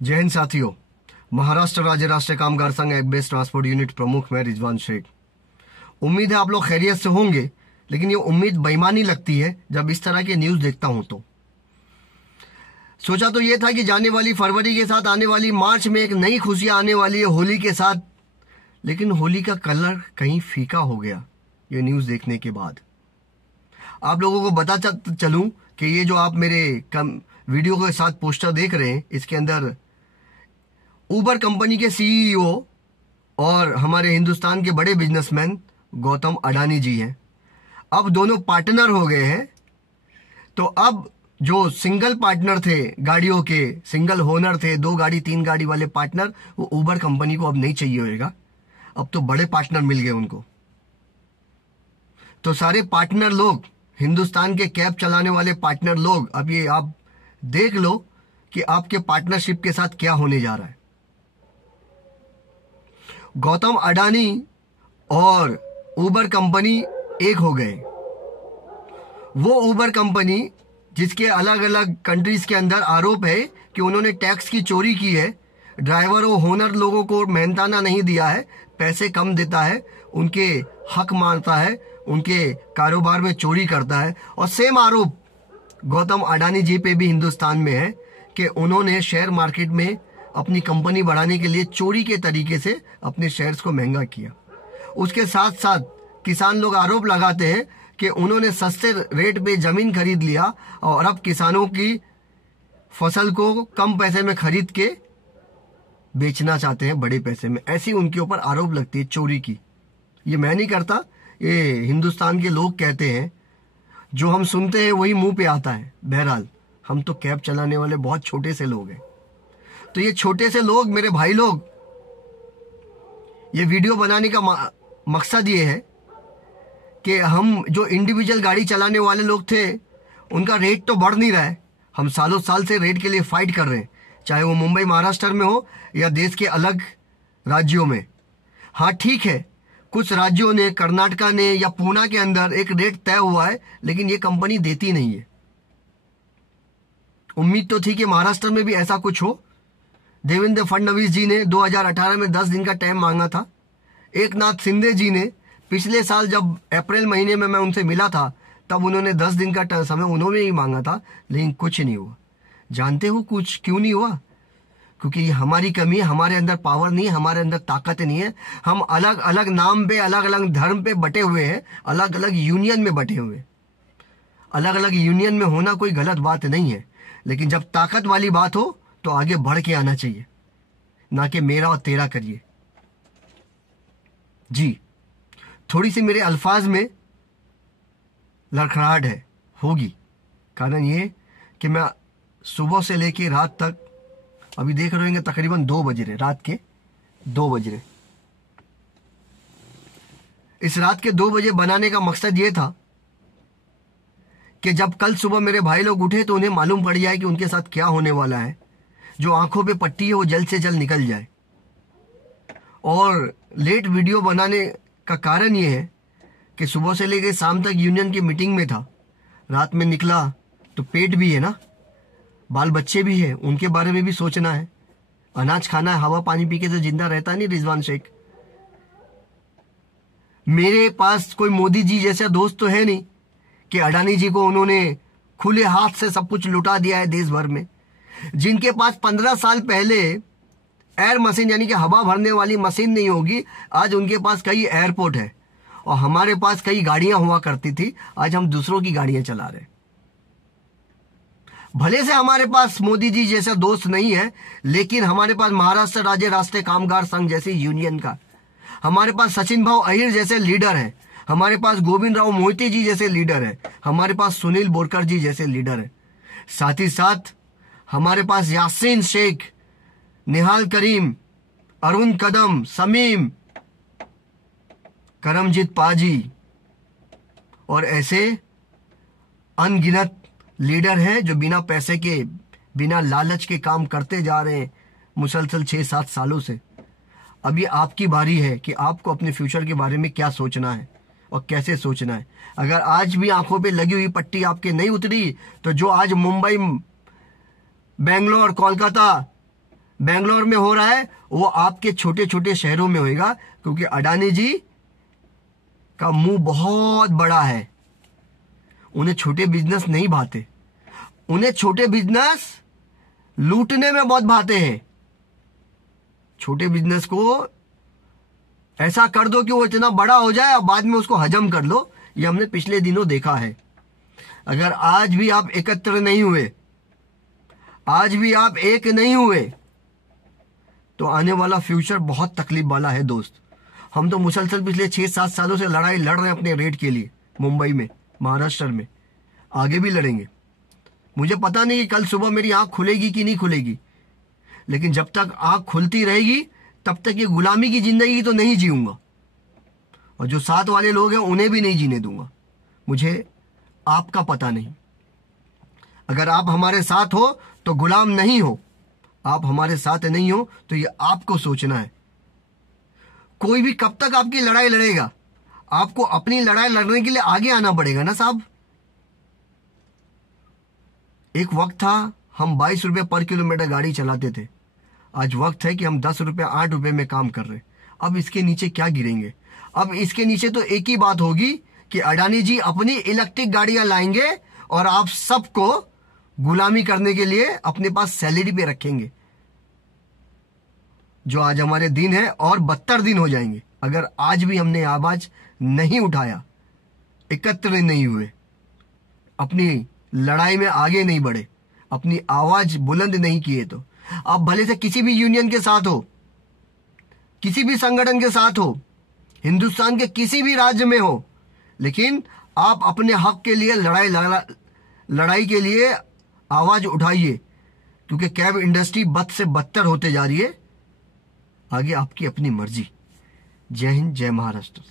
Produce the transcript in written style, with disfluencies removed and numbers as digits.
जय हिंद साथियों। महाराष्ट्र राज्य राष्ट्रीय कामगार संघ एक बेस्ट ट्रांसपोर्ट यूनिट प्रमुख मैं रिजवान शेख। उम्मीद है आप लोग खैरियत से होंगे, लेकिन ये उम्मीद बेईमानी लगती है जब इस तरह के न्यूज़ देखता हूं तो। सोचा तो ये था कि जाने वाली फरवरी के साथ आने वाली मार्च में एक नई खुशियां आने वाली है होली के साथ, लेकिन होली का कलर कहीं फीका हो गया ये न्यूज़ देखने के बाद। आप लोगों को बता चलूं कि ये जो आप मेरे वीडियो के साथ पोस्टर देख रहे हैं, इसके अंदर उबर कंपनी के सीईओ और हमारे हिंदुस्तान के बड़े बिजनेसमैन गौतम अडानी जी हैं। अब दोनों पार्टनर हो गए हैं। तो अब जो सिंगल पार्टनर थे, गाड़ियों के सिंगल ओनर थे, 2 गाड़ी 3 गाड़ी वाले पार्टनर, वो उबर कंपनी को अब नहीं चाहिए होगा। अब तो बड़े पार्टनर मिल गए उनको। तो सारे पार्टनर लोग, हिंदुस्तान के कैब चलाने वाले पार्टनर लोग, अब ये आप देख लो कि आपके पार्टनरशिप के साथ क्या होने जा रहा है। गौतम अडानी और उबर कंपनी एक हो गए। वो उबर कंपनी जिसके अलग अलग कंट्रीज के अंदर आरोप है कि उन्होंने टैक्स की चोरी की है, ड्राइवर और ओनर लोगों को मेहनताना नहीं दिया है, पैसे कम देता है, उनके हक मारता है, उनके कारोबार में चोरी करता है। और सेम आरोप गौतम अडानी जी पे भी हिंदुस्तान में है कि उन्होंने शेयर मार्केट में अपनी कंपनी बढ़ाने के लिए चोरी के तरीके से अपने शेयर्स को महंगा किया। उसके साथ साथ किसान लोग आरोप लगाते हैं कि उन्होंने सस्ते रेट पे जमीन खरीद लिया और अब किसानों की फसल को कम पैसे में खरीद के बेचना चाहते हैं बड़े पैसे में। ऐसी उनके ऊपर आरोप लगती है चोरी की। ये मैं नहीं करता, ये हिंदुस्तान के लोग कहते हैं। जो हम सुनते हैं वही मुंह पे आता है। बहरहाल हम तो कैब चलाने वाले बहुत छोटे से लोग हैं। तो ये छोटे से लोग, मेरे भाई लोग, ये वीडियो बनाने का मकसद ये है कि हम जो इंडिविजुअल गाड़ी चलाने वाले लोग थे उनका रेट तो बढ़ नहीं रहा है। हम सालों साल से रेट के लिए फाइट कर रहे हैं, चाहे वो मुंबई महाराष्ट्र में हो या देश के अलग राज्यों में। हाँ ठीक है, कुछ राज्यों ने, कर्नाटका ने या पूना के अंदर एक रेट तय हुआ है, लेकिन ये कंपनी देती नहीं है। उम्मीद तो थी कि महाराष्ट्र में भी ऐसा कुछ हो। देवेंद्र फडणवीस जी ने 2018 में 10 दिन का टाइम मांगा था। एकनाथ शिंदे जी ने पिछले साल जब अप्रैल महीने में मैं उनसे मिला था तब उन्होंने 10 दिन का समय उन्होंने ही मांगा था, लेकिन कुछ नहीं हुआ। जानते हो कुछ क्यों नहीं हुआ? क्योंकि ये हमारी कमी है, हमारे अंदर पावर नहीं है, हमारे अंदर ताकत नहीं है। हम अलग अलग नाम पे, अलग अलग धर्म पे बटे हुए हैं, अलग अलग यूनियन में बटे हुए हैं। अलग अलग यूनियन में होना कोई गलत बात नहीं है, लेकिन जब ताकत वाली बात हो तो आगे बढ़ के आना चाहिए, ना कि मेरा और तेरा करिए। जी, थोड़ी सी मेरे अल्फाज में लड़खड़ाहट है, होगी। कारण ये कि मैं सुबह से लेके रात तक, अभी देख रहे होंगे तकरीबन 2 बज रहे, रात के 2 बज रहे। इस रात के 2 बजे बनाने का मकसद ये था कि जब कल सुबह मेरे भाई लोग उठे तो उन्हें मालूम पड़ जाए कि उनके साथ क्या होने वाला है। जो आंखों पे पट्टी है वो जल्द से जल्द निकल जाए। और लेट वीडियो बनाने का कारण ये है कि सुबह से लेकर शाम तक यूनियन की मीटिंग में था। रात में निकला तो पेट भी है ना, बाल बच्चे भी है, उनके बारे में भी सोचना है। अनाज खाना है, हवा पानी पी के तो जिंदा रहता नहीं रिजवान शेख। मेरे पास कोई मोदी जी जैसा दोस्त तो है नहीं कि अडानी जी को उन्होंने खुले हाथ से सब कुछ लुटा दिया है देश भर में। जिनके पास 15 साल पहले एयर मशीन यानी कि हवा भरने वाली मशीन नहीं होगी, आज उनके पास कई एयरपोर्ट है। और हमारे पास कई गाड़ियां हुआ करती थी, आज हम दूसरों की गाड़ियां चला रहे। भले से हमारे पास मोदी जी जैसा दोस्त नहीं है, लेकिन हमारे पास महाराष्ट्र राज्य राष्ट्रीय कामगार संघ जैसी यूनियन का, हमारे पास सचिन भाऊ अहिर जैसे लीडर हैं, हमारे पास गोविंद राव मोहिते जी जैसे लीडर हैं, हमारे पास सुनील बोरकर जी जैसे लीडर हैं। साथ ही साथ हमारे पास यासीन शेख, निहाल करीम, अरुण कदम, समीम, करमजीत पाजी और ऐसे अनगिनत लीडर हैं जो बिना पैसे के, बिना लालच के काम करते जा रहे हैं मुसलसल 6-7 सालों से। अब ये आपकी बारी है कि आपको अपने फ्यूचर के बारे में क्या सोचना है और कैसे सोचना है। अगर आज भी आंखों पे लगी हुई पट्टी आपके नहीं उतरी, तो जो आज मुंबई, बेंगलोर, कोलकाता बेंगलोर में हो रहा है वो आपके छोटे छोटे शहरों में होएगा, क्योंकि अडानी जी का मुंह बहुत बड़ा है। उन्हें छोटे बिजनेस नहीं भाते, उन्हें छोटे बिजनेस लूटने में बहुत भाते हैं। छोटे बिजनेस को ऐसा कर दो कि वो इतना बड़ा हो जाए और बाद में उसको हजम कर लो। ये हमने पिछले दिनों देखा है। अगर आज भी आप एकत्र नहीं हुए, आज भी आप एक नहीं हुए, तो आने वाला फ्यूचर बहुत तकलीफ वाला है दोस्त। हम तो मुसलसल पिछले 6-7 सालों से लड़ाई लड़ रहे हैं अपने रेट के लिए, मुंबई में, महाराष्ट्र में, आगे भी लड़ेंगे। मुझे पता नहीं कि कल सुबह मेरी आंख खुलेगी कि नहीं खुलेगी, लेकिन जब तक आंख खुलती रहेगी तब तक ये गुलामी की जिंदगी तो नहीं जीऊंगा, और जो साथ वाले लोग हैं उन्हें भी नहीं जीने दूंगा। मुझे आपका पता नहीं। अगर आप हमारे साथ हो तो गुलाम नहीं हो, आप हमारे साथ नहीं हो तो ये आपको सोचना है। कोई भी कब तक आपकी लड़ाई लड़ेगा? आपको अपनी लड़ाई लड़ने के लिए आगे आना पड़ेगा ना साहब। एक वक्त था हम 22 रुपए पर किलोमीटर गाड़ी चलाते थे। आज वक्त है कि हम 10 रुपए 8 रुपए में काम कर रहे हैं। अब इसके नीचे क्या गिरेंगे? अब इसके नीचे तो एक ही बात होगी कि अडानी जी अपनी इलेक्ट्रिक गाड़ियां लाएंगे और आप सबको गुलामी करने के लिए अपने पास सैलरी पे रखेंगे। जो आज हमारे दिन है और 72 दिन हो जाएंगे अगर आज भी हमने आवाज नहीं उठाया, एकत्र नहीं हुए, अपनी लड़ाई में आगे नहीं बढ़े, अपनी आवाज बुलंद नहीं किए। तो आप भले से किसी भी यूनियन के साथ हो, किसी भी संगठन के साथ हो, हिंदुस्तान के किसी भी राज्य में हो, लेकिन आप अपने हक के लिए लड़ाई के लिए आवाज उठाइए, क्योंकि कैब इंडस्ट्री बद से बदतर होते जा रही है। आगे आपकी अपनी मर्जी। जय हिंद, जय महाराष्ट्र।